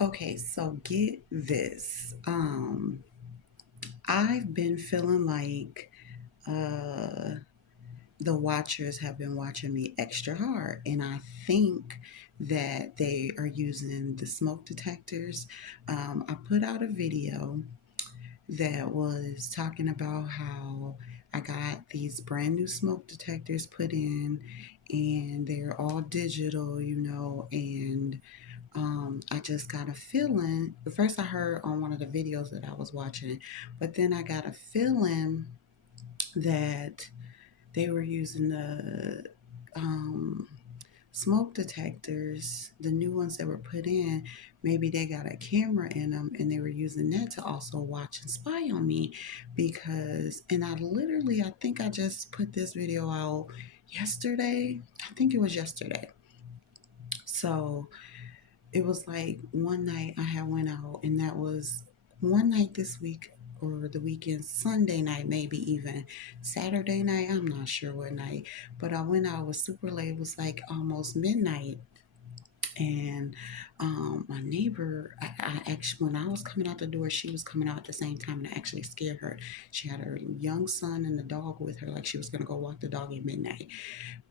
Okay, so get this. I've been feeling like uh the watchers have been watching me extra hard, and I think that they are using the smoke detectors. I put out a video that was talking about how I got these brand new smoke detectors put in, and they're all digital, and I just got a feeling. At first, I heard on one of the videos that I was watching, but then I got a feeling that they were using the um, smoke detectors, the new ones that were put in. Maybe they got a camera in them and they were using that to also watch and spy on me. And I think I just put this video out yesterday. I think it was yesterday. So it was like one night I had went out, and that was one night this week or the weekend, Sunday night, maybe even Saturday night. I'm not sure what night, but I went out. It was super late. It was like almost midnight. And my neighbor, I actually, when I was coming out the door, she was coming out at the same time, and I actually scared her. She had her young son and the dog with her, like she was going to go walk the dog at midnight.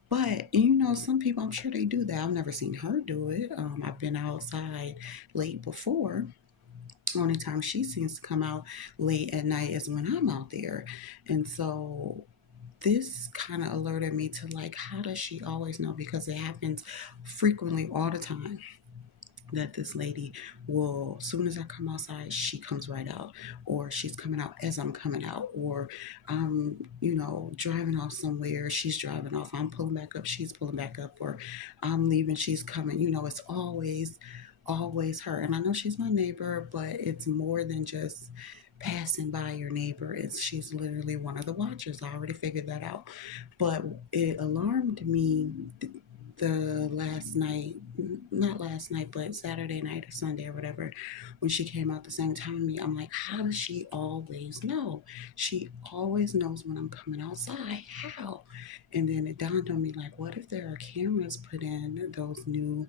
But some people, I'm sure they do that. I've never seen her do it. I've been outside late before. Only time she seems to come out late at night is when I'm out there. And so this kind of alerted me to, like, how does she always know? Because it happens frequently all the time that this lady will, as soon as I come outside, she comes right out, or she's coming out as I'm coming out, or I'm, driving off somewhere, she's driving off, I'm pulling back up, she's pulling back up, or I'm leaving, she's coming. It's always her. And I know she's my neighbor, but it's more than just passing by your neighbor. She's literally one of the watchers. I already figured that out. But it alarmed me the last night, not last night, but Saturday night or Sunday or whatever, when she came out the same time as me. I'm like, how does she always know? She always knows when I'm coming outside. How? And then it dawned on me, like, what if there are cameras put in, those new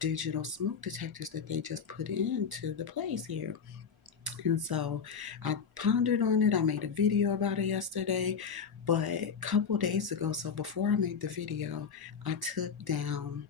digital smoke detectors that they just put into the place here? And so I pondered on it. I made a video about it yesterday, but a couple days ago, so before I made the video, I took down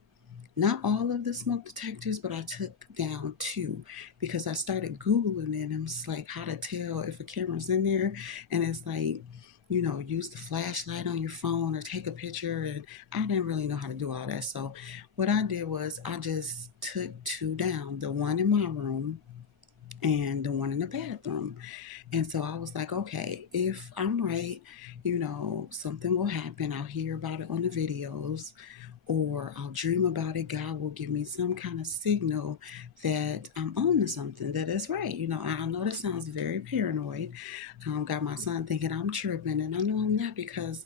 not all of the smoke detectors, but I took down two because I started Googling it, and it's like how to tell if a camera's in there. And it's like, use the flashlight on your phone or take a picture. And I didn't really know how to do all that. So what I did was I just took two down, the one in my room and the one in the bathroom. And so I was like, okay, if I'm right, something will happen. I'll hear about it on the videos, or I'll dream about it. God will give me some kind of signal that I'm on to something, that is right. I know that sounds very paranoid. Got my son thinking I'm tripping, and I know I'm not, because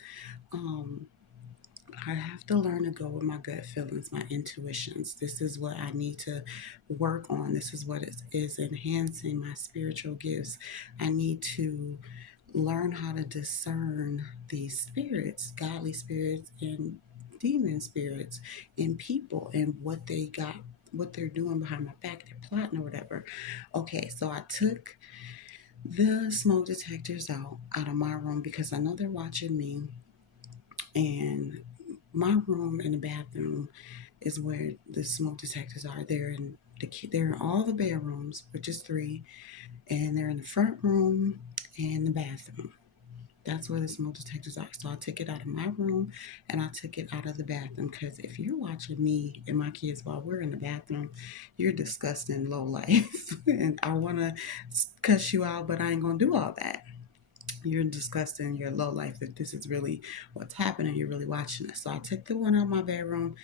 um, I have to learn to go with my gut feelings, my intuitions. This is what I need to work on. This is what is enhancing my spiritual gifts. I need to learn how to discern these spirits, godly spirits and demon spirits in people, and what they're doing behind my back, they're plotting or whatever. Okay, so I took the smoke detectors out of my room because I know they're watching me, and my room and the bathroom is where the smoke detectors are. They're in all the bedrooms, which is three, and they're in the front room and the bathroom. That's where the smoke detectors are. So I took it out of my room and I took it out of the bathroom, because if you're watching me and my kids while we're in the bathroom, you're disgusting low life. And I want to cuss you out, but I ain't going to do all that. You're disgusting, you're low life. If this is really what's happening, you're really watching this. So I took the one out of my bedroom,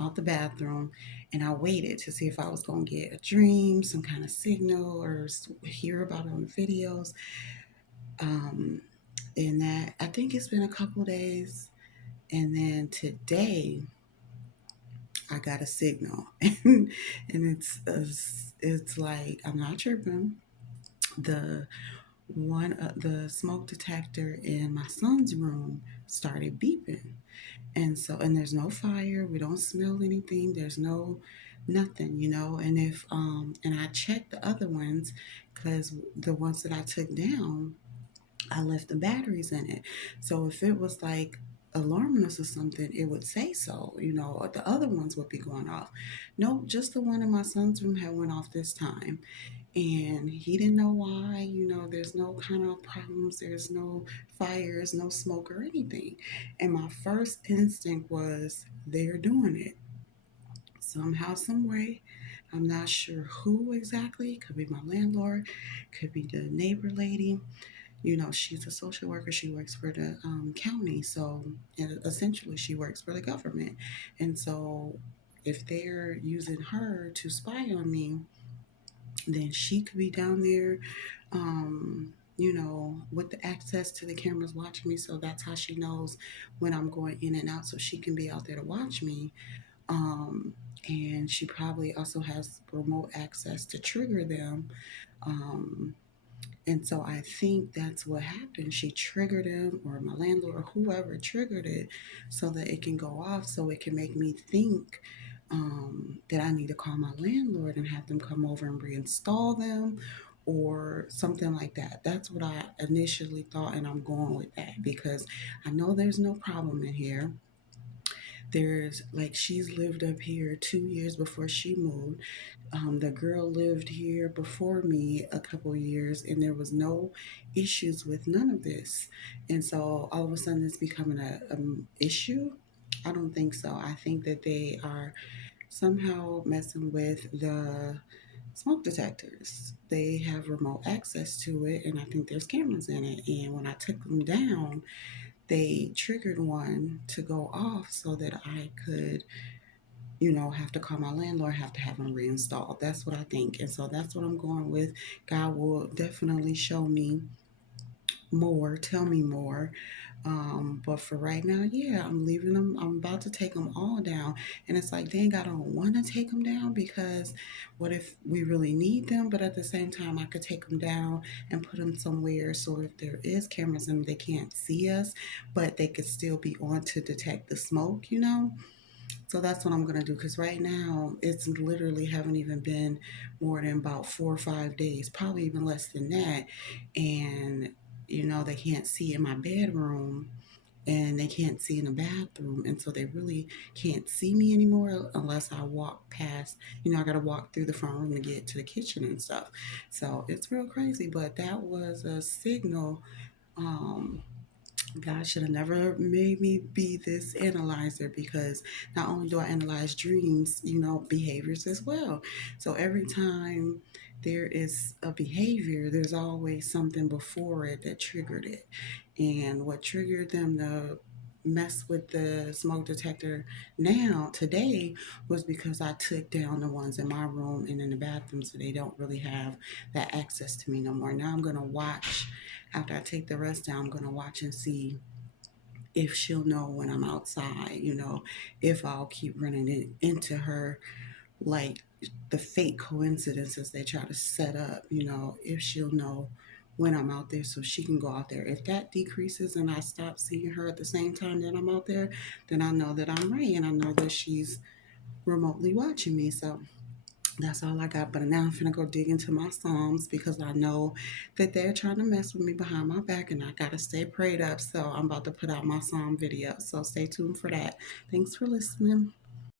out the bathroom, and I waited to see if I was going to get a dream, some kind of signal, or hear about it on the videos. Um, and that, I think it's been a couple days. And then today, I got a signal, and it's like, I'm not tripping. The the smoke detector in my son's room started beeping. And there's no fire, we don't smell anything, there's no nothing, you know. And if and I checked the other ones because the ones that I took down, I left the batteries in it. So if it was like alarming us or something, it would say so, you know, or the other ones would be going off. No, just the one in my son's room had went off this time. And he didn't know why, you know, there's no kind of problems, there's no fires, no smoke or anything. And my first instinct was they're doing it somehow, some way. I'm not sure who exactly. Could be my landlord, could be the neighbor lady. You know, she's a social worker. She works for the county. So, and essentially, she works for the government. And so, if they're using her to spy on me, then she could be down there, you know, with the access to the cameras watching me. So that's how she knows when I'm going in and out. So she can be out there to watch me. Um, and she probably also has remote access to trigger them. Um, and so I think that's what happened. She triggered him, or my landlord, or whoever triggered it, so that it can go off, so it can make me think that I need to call my landlord and have them come over and reinstall them, or something like that. That's what I initially thought, and I'm going with that because I know there's no problem in here. There's like she's lived up here 2 years before she moved. The girl lived here before me a couple years, and there was no issues with none of this. And so all of a sudden, it's becoming a issue. I don't think so. I think that they are somehow messing with the smoke detectors. They have remote access to it, and I think there's cameras in it. And when I took them down, they triggered one to go off so that I could, you know, have to call my landlord, have to have them reinstalled. That's what I think. And so that's what I'm going with. God will definitely show me more, tell me more. But for right now, yeah, I'm leaving them. I'm about to take them all down. And it's like, dang, I don't want to take them down because what if we really need them? But at the same time, I could take them down and put them somewhere so if there is cameras and they can't see us, but they could still be on to detect the smoke, you know? So that's what I'm gonna do because right now it's literally haven't even been more than about 4 or 5 days, probably even less than that. And you know, they can't see in my bedroom and they can't see in the bathroom. And so they really can't see me anymore unless I walk past, you know, I gotta walk through the front room to get to the kitchen and stuff. So it's real crazy, but that was a signal. Um, God should have never made me be this analyzer because not only do I analyze dreams, you know, behaviors as well. So every time there is a behavior, there's always something before it that triggered it. And what triggered them to mess with the smoke detector now today was because I took down the ones in my room and in the bathroom so they don't really have that access to me no more. Now I'm gonna watch after I take the rest down, I'm gonna watch and see if she'll know when I'm outside, you know, if I'll keep running into her, like the fake coincidences they try to set up, you know, if she'll know when I'm out there so she can go out there. If that decreases and I stop seeing her at the same time that I'm out there, then I know that I'm right and I know that she's remotely watching me. So that's all I got. But now I'm finna go dig into my Psalms because I know that they're trying to mess with me behind my back and I gotta stay prayed up. So I'm about to put out my Psalm video. So stay tuned for that. Thanks for listening.